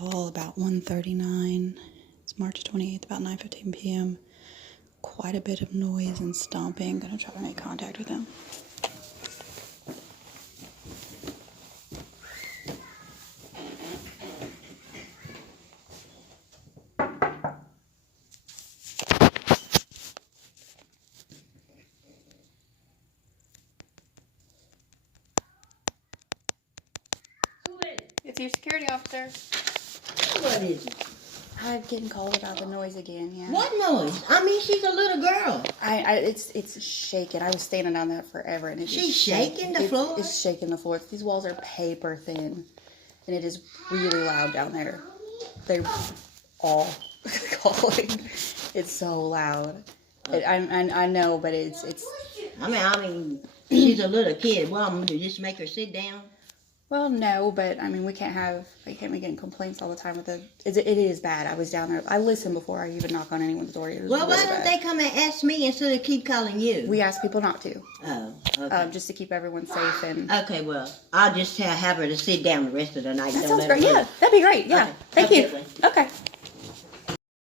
call about 1:39. It's March 28th, about 9:15 p.m. Quite a bit of noise and stomping. Gonna try to make contact with him. It's your security officer. What is it? I'm getting called about the noise again, yeah. What noise? I mean, she's a little girl. It's shaking. I was standing down there forever, and She's shaking the floor? It's shaking the floor. These walls are paper thin, and it is really loud down there. They're all calling. It's so loud. I know, but it's. I mean, she's a little kid. What I'm gonna do? Just make her sit down? Well, no, but I mean, we can't be getting complaints all the time with it. It is bad. I was down there. I listened before I even knock on anyone's door. It was Well, really why don't bad. they come and ask me instead of keep calling you? We ask people not to. Oh, okay. Just to keep everyone safe and. Okay, well, I'll just have her to sit down the rest of the night. That Don't sounds let her great. move. Yeah, that'd be great. Yeah, Okay. thank Okay, you. well. Okay.